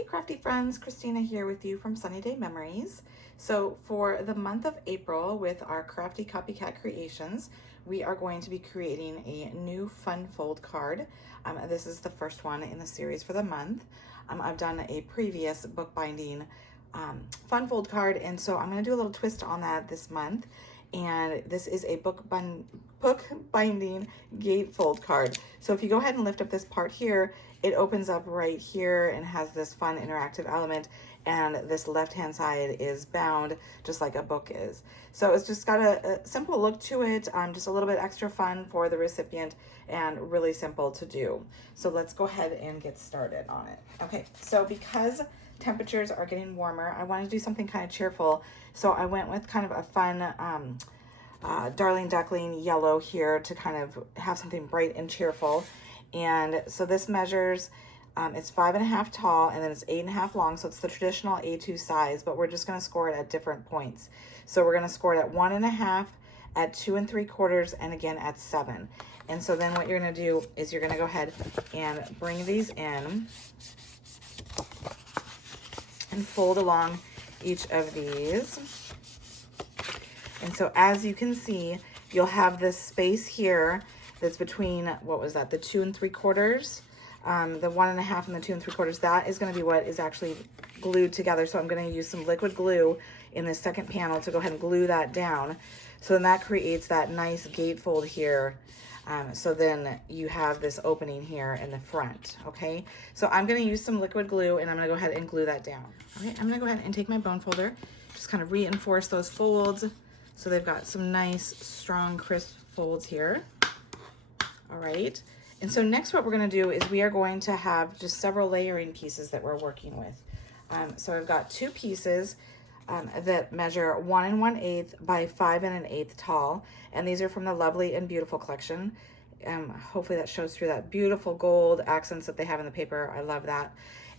Hey crafty friends, Christina here with you from SunnyDay Memories. So for the month of April with our crafty copycat creations, we are going to be creating a new fun fold card. This is the first one in the series for the month. I've done a previous bookbinding fun fold card, and so I'm going to do a little twist on that this month. And this is a bookbinding gate fold card. So if you go ahead and lift up this part here, it opens up right here and has this fun interactive element, and this left hand side is bound just like a book is. So it's just got a simple look to it, just a little bit extra fun for the recipient and really simple to do. So let's go ahead and get started on it. Okay, so because temperatures are getting warmer, I wanted to do something kind of cheerful, so I went with kind of a fun Darling Duckling yellow here to kind of have something bright and cheerful. And so this measures, it's 5.5 tall, and then it's 8.5 long, so it's the traditional A2 size, but we're just going to score it at different points. So we're going to score it at 1.5, at 2 3/4, and again at 7. And so then what you're going to do is you're going to go ahead and bring these in and fold along each of these. And so as you can see, you'll have this space here that's between, what was that, the 2 3/4, the 1.5 and the 2 3/4. That is going to be what is actually glued together. So I'm going to use some liquid glue in this second panel to go ahead and glue that down. So then that creates that nice gatefold here. So then you have this opening here in the front, okay? So I'm gonna use some liquid glue, and I'm gonna go ahead and glue that down. Okay, I'm gonna go ahead and take my bone folder, just kind of reinforce those folds so they've got some nice, strong, crisp folds here. All right, and so next what we're gonna do is we are going to have just several layering pieces that we're working with. So I've got two pieces that measure 1 1/8 by 5 1/8 tall, and these are from the Lovely and Beautiful collection. Hopefully that shows through that beautiful gold accents that they have in the paper. I love that.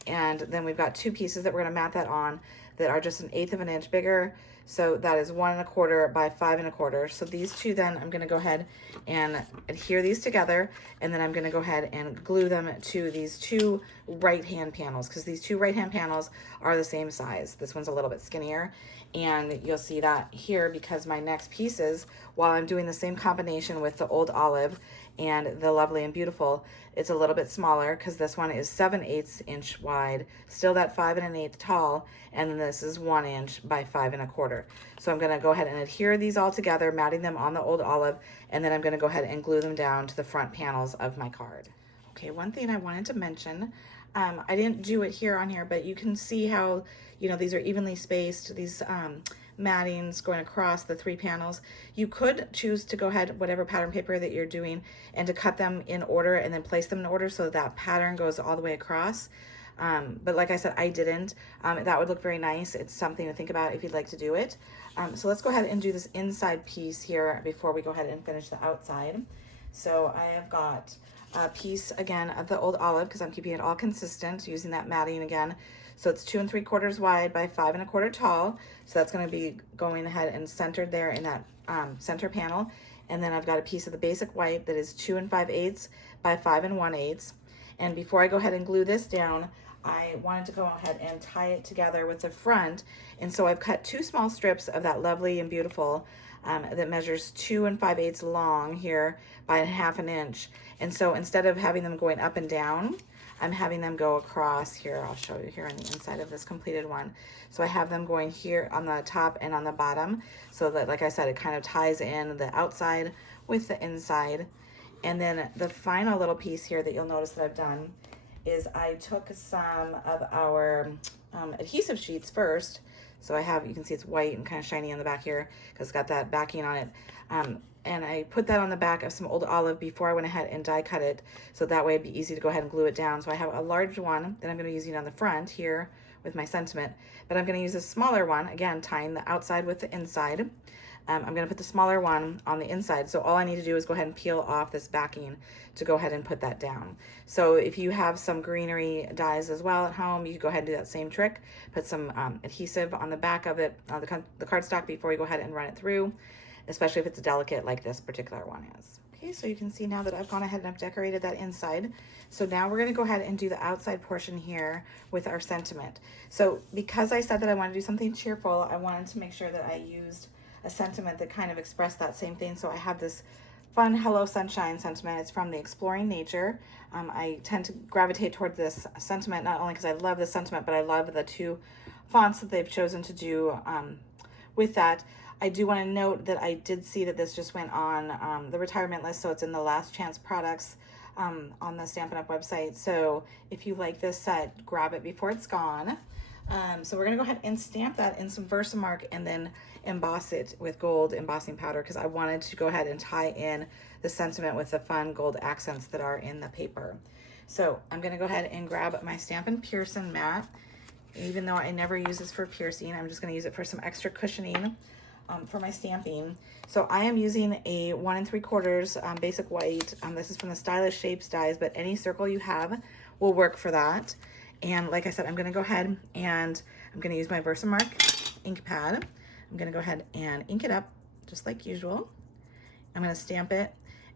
And then we've got two pieces that we're going to mat that on that are just 1/8 of an inch bigger. So that is 1 1/4 by 5 1/4. So these two, then I'm going to go ahead and adhere these together, and then I'm going to go ahead and glue them to these two right hand panels, because these two right hand panels are the same size. This one's a little bit skinnier, and you'll see that here because my next pieces, while I'm doing the same combination with the Old Olive and the Lovely and Beautiful, it's a little bit smaller because this one is 7/8 inch wide, still that 5 1/8 tall, and then this is 1 inch by 5 1/4. So I'm going to go ahead and adhere these all together, matting them on the Old Olive, and then I'm going to go ahead and glue them down to the front panels of my card. Okay, one thing I wanted to mention, I didn't do it here on here, but you can see how, you know, these are evenly spaced, these mattings going across the three panels. You could choose to go ahead, whatever pattern paper that you're doing, and to cut them in order and then place them in order so that pattern goes all the way across. But like I said, I didn't. That would look very nice. It's something to think about if you'd like to do it. So let's go ahead and do this inside piece here before we go ahead and finish the outside. So I have got a piece again of the Old Olive because I'm keeping it all consistent using that matting again. So it's 2 3/4 wide by 5 1/4 tall. So that's going to be going ahead and centered there in that center panel. And then I've got a piece of the basic white that is 2 5/8 by 5 1/8. And before I go ahead and glue this down, I wanted to go ahead and tie it together with the front. And so I've cut two small strips of that Lovely and Beautiful that measures 2 5/8 long here by 1/2 inch. And so instead of having them going up and down, I'm having them go across here. I'll show you here on the inside of this completed one. So I have them going here on the top and on the bottom, so that, like I said, it kind of ties in the outside with the inside. And then the final little piece here that you'll notice that I've done is I took some of our adhesive sheets first. So I have, you can see it's white and kind of shiny on the back here because it's got that backing on it. And I put that on the back of some Old Olive before I went ahead and die cut it, so that way it'd be easy to go ahead and glue it down. So I have a large one that I'm going to be using on the front here with my sentiment, but I'm going to use a smaller one, again, tying the outside with the inside. I'm going to put the smaller one on the inside. So all I need to do is go ahead and peel off this backing to go ahead and put that down. So if you have some greenery dies as well at home, you can go ahead and do that same trick. Put some adhesive on the back of it, the cardstock, before you go ahead and run it through, especially if it's delicate like this particular one is. Okay, so you can see now that I've gone ahead and I've decorated that inside. So now we're gonna go ahead and do the outside portion here with our sentiment. So because I said that I wanted to do something cheerful, I wanted to make sure that I used a sentiment that kind of expressed that same thing. So I have this fun Hello Sunshine sentiment. It's from the Exploring Nature. I tend to gravitate toward this sentiment, not only because I love the sentiment, but I love the two fonts that they've chosen to do with that. I do want to note that I did see that this just went on the retirement list, so it's in the last chance products on the Stampin' Up website. So if you like this set, grab it before it's gone. So we're going to go ahead and stamp that in some Versamark and then emboss it with gold embossing powder, because I wanted to go ahead and tie in the sentiment with the fun gold accents that are in the paper. So I'm going to go ahead and grab my Stampin' Pearson mat. Even though I never use this for piercing, I'm just going to use it for some extra cushioning for my stamping. So I am using a 1 3/4 basic white. This is from the Stylish Shapes dies, but any circle you have will work for that. And like I said, I'm going to go ahead and I'm going to use my Versamark ink pad. I'm going to go ahead and ink it up just like usual. I'm going to stamp it,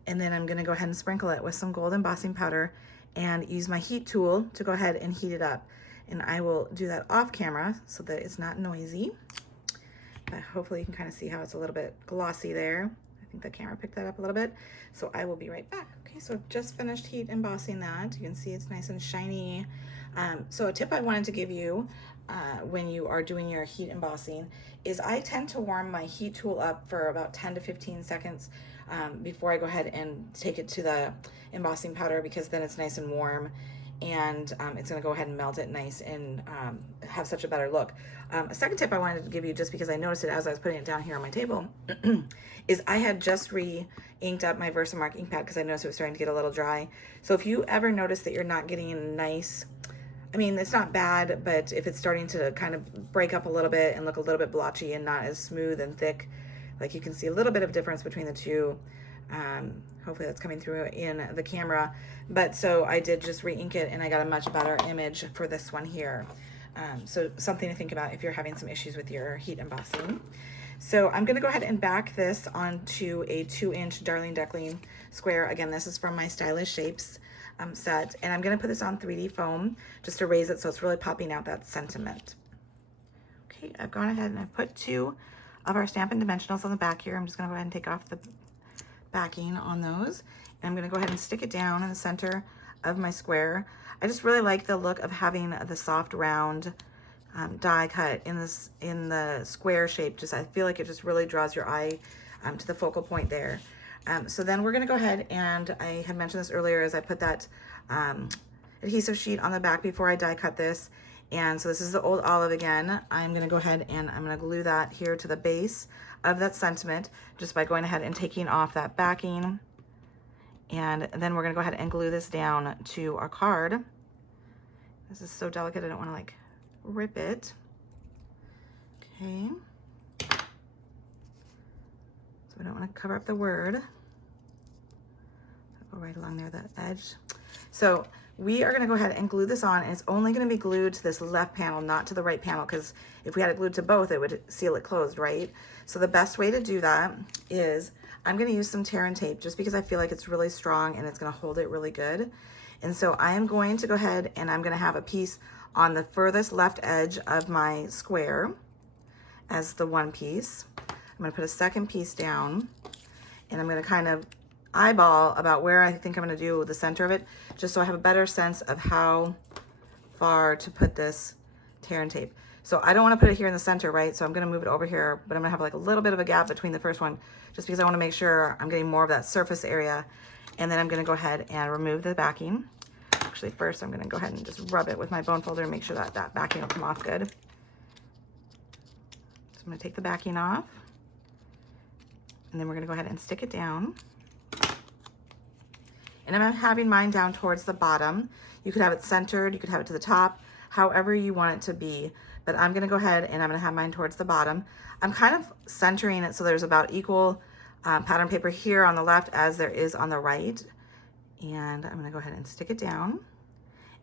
and then I'm going to go ahead and sprinkle it with some gold embossing powder and use my heat tool to go ahead and heat it up. And I will do that off camera so that it's not noisy. But hopefully you can kind of see how it's a little bit glossy there. I think the camera picked that up a little bit. So I will be right back. Okay, so I've just finished heat embossing that. You can see it's nice and shiny. So a tip I wanted to give you when you are doing your heat embossing is I tend to warm my heat tool up for about 10 to 15 seconds before I go ahead and take it to the embossing powder, because then it's nice and warm, and it's going to go ahead and melt it nice and have such a better look. A second tip I wanted to give you, just because I noticed it as I was putting it down here on my table, is I had just re-inked up my Versamark ink pad because I noticed it was starting to get a little dry. So if you ever notice that you're not getting a nice, I mean, it's not bad, but if it's starting to kind of break up a little bit and look a little bit blotchy and not as smooth and thick, like you can see a little bit of difference between the two. Hopefully that's coming through in the camera. But so I did just re-ink it, and I got a much better image for this one here. So something to think about if you're having some issues with your heat embossing. So I'm going to go ahead and back this onto a 2-inch Darling Duckling square. Again, this is from my Stylish Shapes set, and I'm going to put this on 3D foam just to raise it so it's really popping out that sentiment. Okay, I've gone ahead and I've put 2 of our Stampin' Dimensionals on the back here. I'm just going to go ahead and take off the backing on those, and I'm going to go ahead and stick it down in the center of my square. I just really like the look of having the soft round die cut in the square shape. Just I feel like it just really draws your eye to the focal point there. So then we're going to go ahead, and I had mentioned this earlier, as I put that adhesive sheet on the back before I die cut this. And so this is the old olive again. I'm going to go ahead and I'm going to glue that here to the base of that sentiment just by going ahead and taking off that backing. And then we're going to go ahead and glue this down to our card. This is so delicate, I don't want to like rip it. Okay. So we don't want to cover up the word. Go right along there, that edge. So we are going to go ahead and glue this on, and it's only going to be glued to this left panel, not to the right panel, because if we had it glued to both, it would seal it closed, right? So the best way to do that is I'm going to use some tear and tape, just because I feel like it's really strong and it's going to hold it really good. And so I am going to go ahead and I'm going to have a piece on the furthest left edge of my square as the one piece. I'm going to put a second piece down, and I'm going to kind of eyeball about where I think I'm going to do the center of it, just so I have a better sense of how far to put this tear and tape. So I don't want to put it here in the center, right? So I'm going to move it over here, but I'm going to have like a little bit of a gap between the first one, just because I want to make sure I'm getting more of that surface area. And then I'm going to go ahead and remove the backing. Actually, first I'm going to go ahead and just rub it with my bone folder and make sure that that backing will come off good. So I'm going to take the backing off, and then we're going to go ahead and stick it down. And I'm having mine down towards the bottom. You could have it centered, you could have it to the top, however you want it to be. But I'm gonna go ahead and I'm gonna have mine towards the bottom. I'm kind of centering it so there's about equal pattern paper here on the left as there is on the right. And I'm gonna go ahead and stick it down.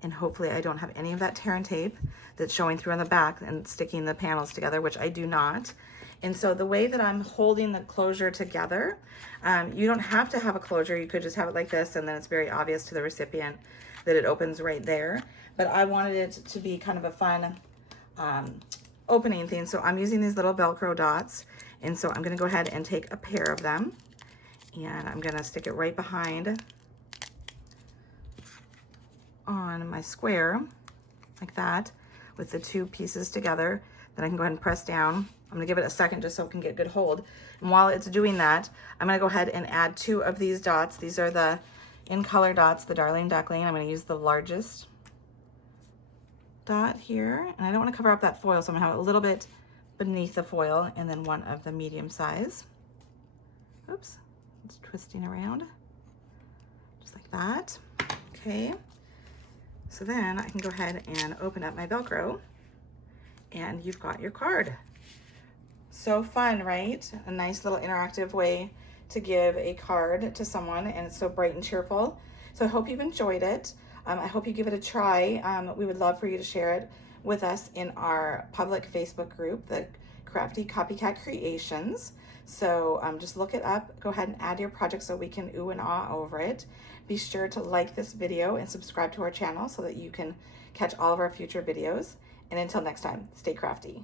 And hopefully I don't have any of that tear and tape that's showing through on the back and sticking the panels together, which I do not. And so the way that I'm holding the closure together, you don't have to have a closure. You could just have it like this, and then it's very obvious to the recipient that it opens right there. But I wanted it to be kind of a fun opening thing. So I'm using these little Velcro dots. And so I'm gonna go ahead and take a pair of them, and I'm gonna stick it right behind on my square, like that, with the two pieces together. Then I can go ahead and press down. I'm gonna give it a second just so it can get good hold. And while it's doing that, I'm gonna go ahead and add 2 of these dots. These are the in color dots, the Darling Duckling. I'm gonna use the largest dot here, and I don't wanna cover up that foil, so I'm gonna have a little bit beneath the foil, and then 1 of the medium size. Oops, it's twisting around, just like that. Okay, so then I can go ahead and open up my Velcro, and you've got your card. So fun, right? A nice little interactive way to give a card to someone, and it's so bright and cheerful. So I hope you've enjoyed it. I hope you give it a try. We would love for you to share it with us in our public Facebook group, the Crafty Copycat Creations. So just look it up, go ahead and add your project so we can ooh and ah over it. Be sure to like this video and subscribe to our channel so that you can catch all of our future videos. And until next time, stay crafty.